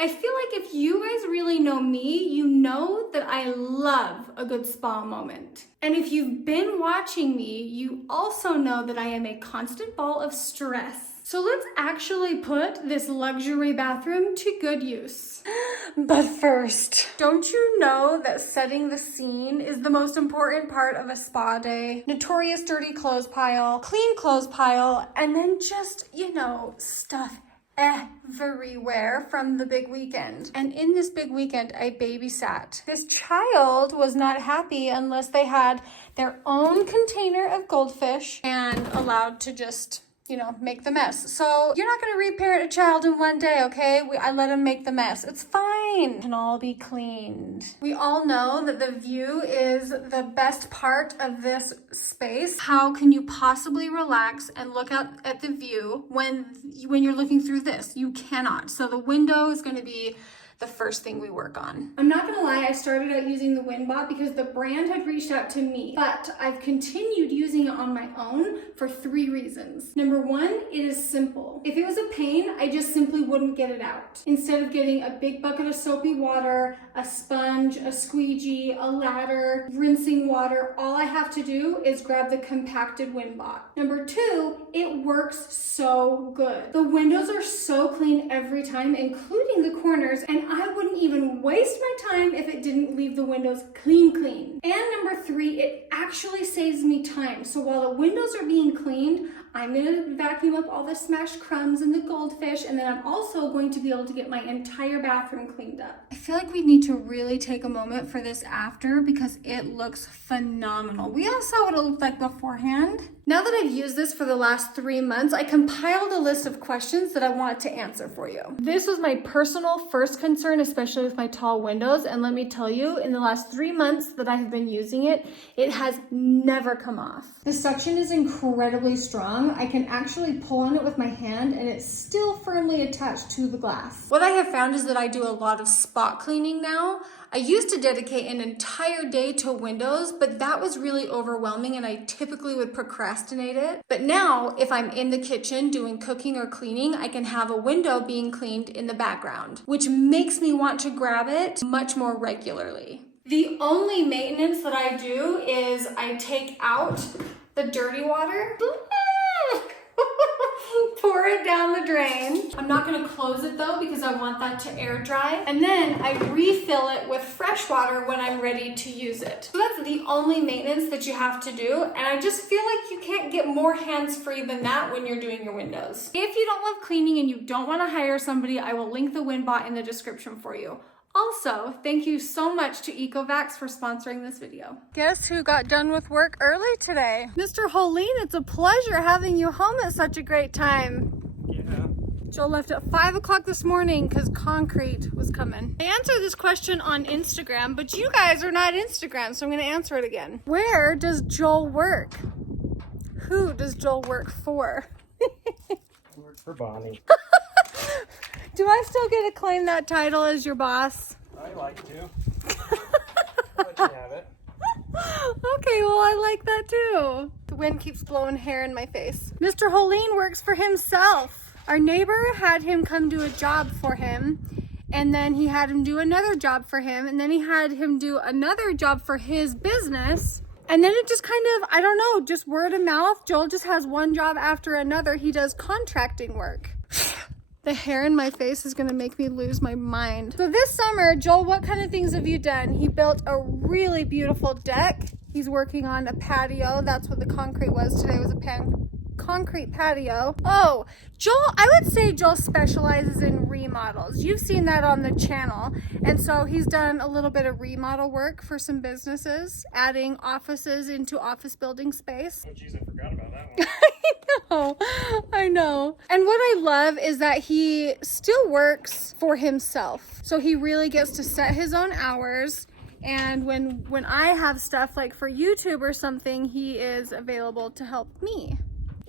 I feel like if you guys really know me, you know that I love a good spa moment. And if you've been watching me, you also know that I am a constant ball of stress. So let's actually put this luxury bathroom to good use. But first, don't you know that setting the scene is the most important part of a spa day? Notorious dirty clothes pile, clean clothes pile, and then just, stuff everywhere from the big weekend. And in this big weekend, I babysat. This child was not happy unless they had their own container of goldfish and allowed to just make the mess. So you're not gonna reparent a child in one day, okay? I let him make the mess. It's fine. It can all be cleaned. We all know that the view is the best part of this space. How can you possibly relax and look out at the view when you're looking through this? You cannot. So the window is gonna be the first thing we work on. I'm not gonna lie, I started out using the WindBot because the brand had reached out to me, but I've continued using it on my own for 3 reasons. Number 1, it is simple. If it was a pain, I just simply wouldn't get it out. Instead of getting a big bucket of soapy water, a sponge, a squeegee, a ladder, rinsing water, all I have to do is grab the compacted WindBot. Number 2, it works so good. The windows are so clean every time, including the corners, and I wouldn't even waste my time if it didn't leave the windows clean. And number 3, it actually saves me time. So while the windows are being cleaned, I'm gonna vacuum up all the smashed crumbs and the goldfish, and then I'm also going to be able to get my entire bathroom cleaned up. I feel like we need to really take a moment for this after because it looks phenomenal. We all saw what it looked like beforehand. Now that I've used this for the last 3 months, I compiled a list of questions that I wanted to answer for you. This was my personal first concern, especially with my tall windows. And let me tell you, in the last 3 months that I have been using it, it has never come off. The suction is incredibly strong. I can actually pull on it with my hand and it's still firmly attached to the glass. What I have found is that I do a lot of spot cleaning now. I used to dedicate an entire day to windows, but that was really overwhelming and I typically would procrastinate it. But now, if I'm in the kitchen doing cooking or cleaning, I can have a window being cleaned in the background, which makes me want to grab it much more regularly. The only maintenance that I do is I take out the dirty water, pour it down the drain. I'm not gonna close it though because I want that to air dry. And then I refill it with fresh water when I'm ready to use it. So that's the only maintenance that you have to do. And I just feel like you can't get more hands-free than that when you're doing your windows. If you don't love cleaning and you don't wanna hire somebody, I will link the WindBot in the description for you. Also, thank you so much to Ecovacs for sponsoring this video. Guess who got done with work early today? Mr. Hoellein, it's a pleasure having you home at such a great time. Yeah. Joel left at 5 o'clock this morning because concrete was coming. I answered this question on Instagram, but you guys are not Instagram, so I'm gonna answer it again. Where does Joel work? Who does Joel work for? I work for Bonnie. Do I still get to claim that title as your boss? I like to. Let you have it. Okay, well, I like that too. The wind keeps blowing hair in my face. Mr. Hoellein works for himself. Our neighbor had him come do a job for him, and then he had him do another job for him, and then he had him do another job for his business. And then it just kind of, I don't know, just word of mouth. Joel just has one job after another. He does contracting work. The hair in my face is gonna make me lose my mind. So this summer, Joel, what kind of things have you done? He built a really beautiful deck. He's working on a patio. That's what the concrete was today, was a concrete patio. Oh, Joel, I would say Joel specializes in remodels. You've seen that on the channel. And so he's done a little bit of remodel work for some businesses, adding offices into office building space. Oh geez, I forgot about that one. I know. And what I love is that he still works for himself. So he really gets to set his own hours. And when I have stuff like for YouTube or something, he is available to help me.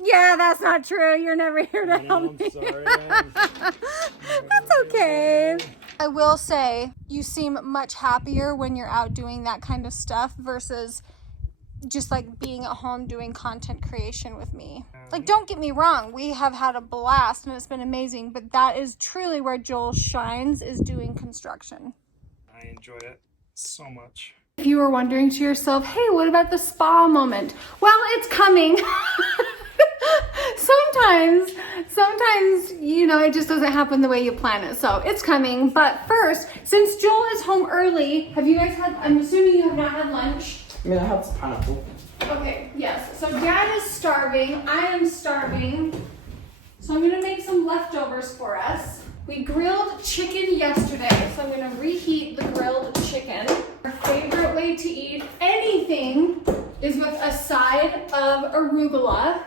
Yeah, that's not true. You're never here to help me. Sorry. That's okay. I will say you seem much happier when you're out doing that kind of stuff versus just like being at home doing content creation with me. Like, don't get me wrong, we have had a blast and it's been amazing, but that is truly where Joel shines, is doing construction. I enjoy it so much. If you were wondering to yourself, hey, what about the spa moment? Well, it's coming. Sometimes, you know, it just doesn't happen the way you plan it. So it's coming. But first, since Joel is home early, have you guys had, I'm assuming you have not had lunch. I mean, I have some pineapple. Okay, yes. So Dad is starving. I am starving. So I'm gonna make some leftovers for us. We grilled chicken yesterday, so I'm gonna reheat the grilled chicken. Our favorite way to eat anything is with a side of arugula.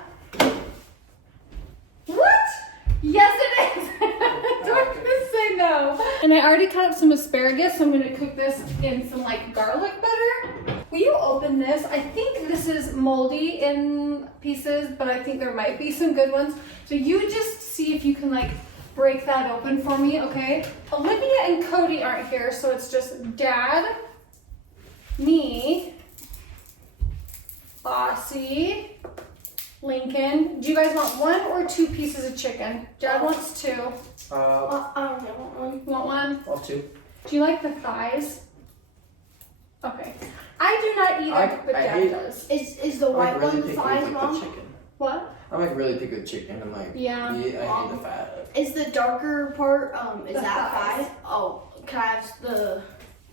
What? Yes, it is. Don't just say no. And I already cut up some asparagus, so I'm gonna cook this in some like garlic butter. Will you open this? I think this is moldy in pieces, but I think there might be some good ones. So you just see if you can like break that open for me, okay? Olivia and Cody aren't here, so it's just Dad, me, Bossy, Lincoln. Do you guys want 1 or 2 pieces of chicken? Dad wants 2. I don't know. You want 1? I'll have 2. Do you like the thighs? Okay. I do not eat it, but Dad does. Is the white one the thighs, Mom? Chicken. What? I'm like really picky with chicken. I'm like, Yeah. I hate the fat. Is the darker part, is The that thighs. thigh? Oh, can I have the,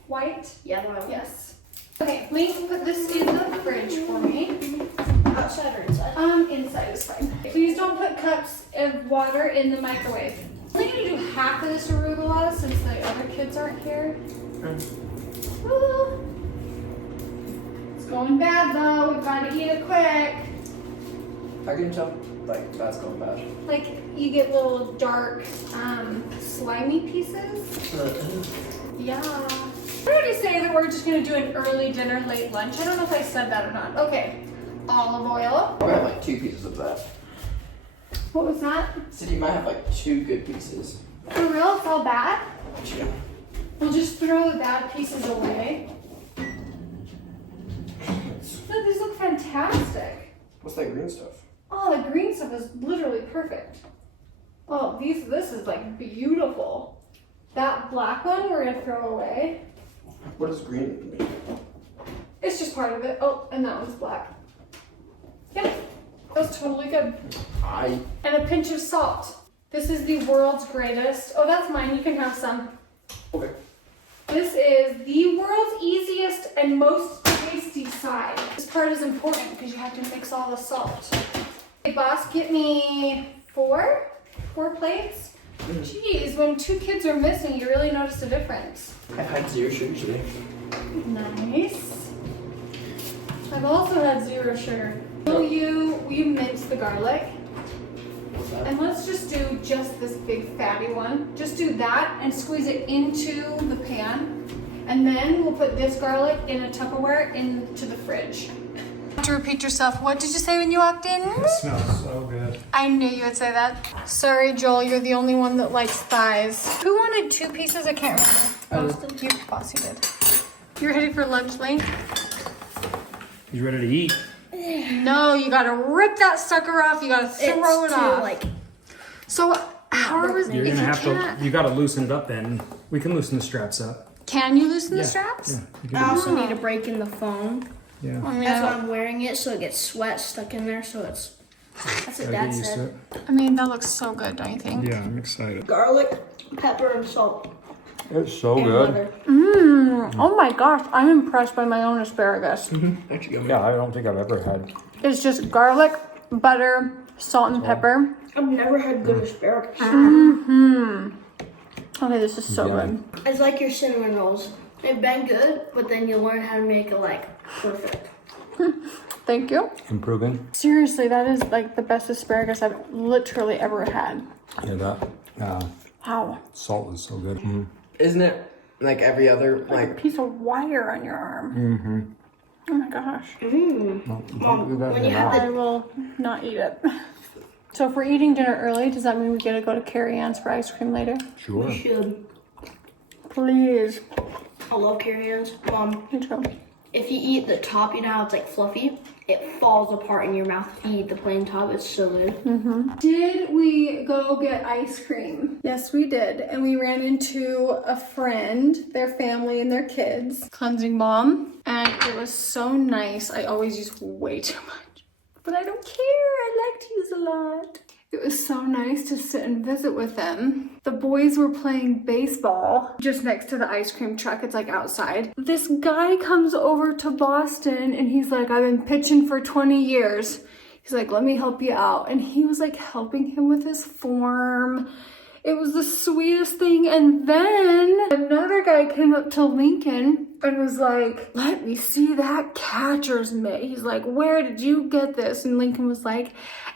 White? yeah, the white one? Yes. Okay, Link, put this in the fridge for me. Outside or inside? Inside is fine. Please don't put cups of water in the microwave. I'm only gonna do half of this arugula since the other kids aren't here. Ooh. It's going bad though. We've got to eat it quick. How can you tell like that's going bad? Like you get little dark, slimy pieces. Yeah. What did I say that we're just gonna do an early dinner, late lunch? I don't know if I said that or not. Okay. Olive oil. I have like 2 pieces of that. What was that? City might have like 2 good pieces. For real? It's all bad? Yeah. We'll just throw the bad pieces away. Look, these look fantastic. What's that green stuff? Oh, the green stuff is literally perfect. Oh, this is like beautiful. That black one we're gonna throw away. What does green mean? It's just part of it. Oh, and that one's black. Yeah, that's totally good. And a pinch of salt. This is the world's greatest. Oh, that's mine. You can have some. Okay. This is the world's easiest and most tasty side. This part is important because you have to mix all the salt. Hey, boss, get me 4 plates. Jeez, when 2 kids are missing, you really notice a difference. I've had 0 sugar today. Nice. I've also had 0 sugar. Will you mince the garlic? What's that? And let's just do just this big fatty one. Just do that and squeeze it into the pan. And then we'll put this garlic in a Tupperware into the fridge. To repeat yourself, what did you say when you walked in? It smells so good. I knew you would say that. Sorry, Joel, you're the only one that likes thighs. Who wanted 2 pieces? I can't remember. You, Bossy did. You're heading for lunch, Link? He's ready to eat. No, you gotta rip that sucker off. You gotta throw it off. Like, So, how are we? You're gonna have to. You gotta loosen it up. Then we can loosen the straps up. Can you loosen the Yeah, straps? Yeah. You can I do also that. need a break in the phone. Yeah. I mean, That's why I, I'm wearing it, so it gets sweat stuck in there, so it's, that's what Gotta Dad get used to said. it. I mean, that looks so good, don't you think? Yeah, I'm excited. Garlic, pepper, and salt. It's so And butter. Oh my gosh, I'm impressed by my own asparagus. Actually, go Yeah, I don't think I've ever had. It's just garlic, butter, salt, and pepper. I've never had good asparagus. Okay, this is so Yeah. good. It's like your cinnamon rolls. They've been good, but then you learn how to make it like perfect. Thank you. Improving. Seriously, that is like the best asparagus I've literally ever had. Yeah, that Wow. salt is so good. Isn't it like every other Like a piece of wire on your arm. Mm-hmm. Oh my gosh. Well, don't do that when in you your have mouth. I will not eat it. So if we're eating dinner early, does that mean we get to go to Carrie Ann's for ice cream later? Sure. You should. Please. I love Carrie Ann's. Mom, Me too. If you eat the top, you know how it's like fluffy? It falls apart in your mouth if you eat the plain top. It's so good. Did we go get ice cream? Yes, we did. And we ran into a friend, their family, and their kids. Cleansing balm. And it was so nice. I always use way too much. But I don't care. I like to use a lot. It was so nice to sit and visit with them. The boys were playing baseball just next to the ice cream truck. It's like outside. This guy comes over to Boston and he's like, I've been pitching for 20 years. He's like, let me help you out. And he was like helping him with his form. It was the sweetest thing. And then another guy came up to Lincoln and was like, let me see that catcher's mitt. He's like, where did you get this? And Lincoln was like,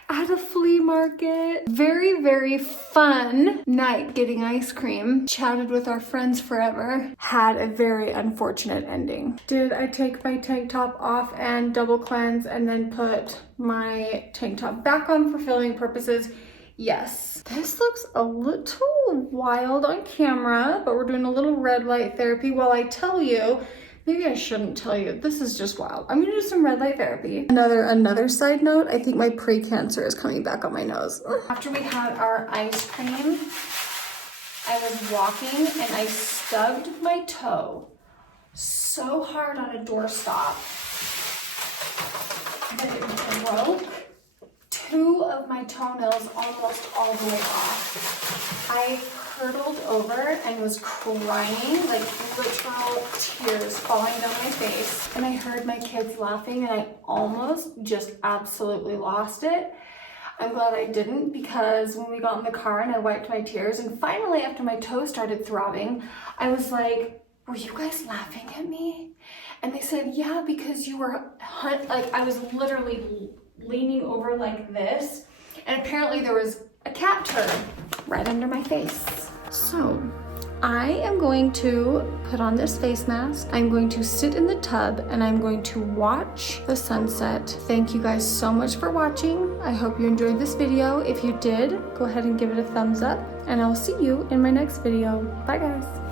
at a flea market. Very, very fun night getting ice cream. Chatted with our friends forever. Had a very unfortunate ending. Did I take my tank top off and double cleanse and then put my tank top back on for filming purposes? Yes. This looks a little wild on camera, but we're doing a little red light therapy while I tell you. Maybe I shouldn't tell you. This is just wild. I'm gonna do some red light therapy. Another side note, I think my pre-cancer is coming back on my nose. After we had our ice cream, I was walking and I stubbed my toe so hard on a doorstop that it broke 2 of my toenails almost all the way off. I hurtled over and was crying, like literal tears falling down my face. And I heard my kids laughing and I almost just absolutely lost it. I'm glad I didn't, because when we got in the car and I wiped my tears and finally after my toe started throbbing, I was like, were you guys laughing at me? And they said, yeah, because you were, like I was literally leaning over like this. And apparently there was a cat turd right under my face. So I am going to put on this face mask. I'm going to sit in the tub and I'm going to watch the sunset. Thank you guys so much for watching. I hope you enjoyed this video. If you did, go ahead and give it a thumbs up and I'll see you in my next video. Bye guys.